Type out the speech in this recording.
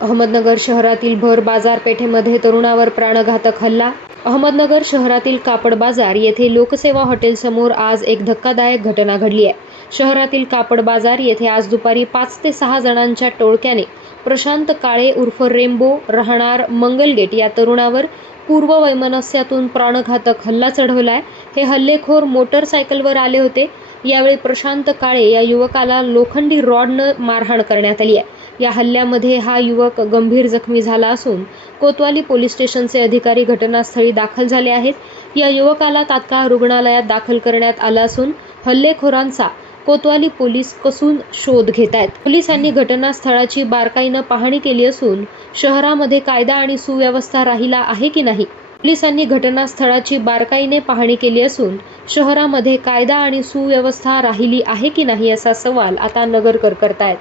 अहमदनगर शहरातील भर बाजारपेठेमध्ये तरुणावर प्राणघातक हल्ला. अहमदनगर शहरातील कापड बाजार येथे लोकसेवा हॉटेलसमोर आज एक धक्कादायक घटना घडली आहे. शहरातील कापड बाजार येथे आज दुपारी पाच ते सहा जणांच्या टोळक्याने प्रशांत काळे उर्फ रेम्बो राहणार मंगलगेट या तरुणावर पूर्व वैमनस्यातून प्राणघातक हल्ला चढवलाय. हे हल्लेखोर मोटरसायकलवर आले होते. यावेळी प्रशांत काळे या युवकाला लोखंडी रॉडनं मारहाण करण्यात आली आहे. या हल्ल्यामध्ये हा युवक गंभीर जखमी झाला असून कोतवाली पोलीस स्टेशनचे अधिकारी घटनास्थळी दाखल झाले आहेत. या युवकाला तात्काळ रुग्णालयात दाखल करण्यात आलं असून हल्लेखोरांचा कोतवाली पोलीस कसून शोध घेत आहेत. पोलिसांनी घटनास्थळाची बारकाईनं पाहणी केली असून शहरामध्ये कायदा आणि सुव्यवस्था राहिला आहे की नाही? पोलिसांनी घटनास्थळाची बारकाईने पाहणी केली असून शहरामध्ये कायदा आणि सुव्यवस्था राहिली आहे की नाही असा सवाल आता नगरकर करतायत.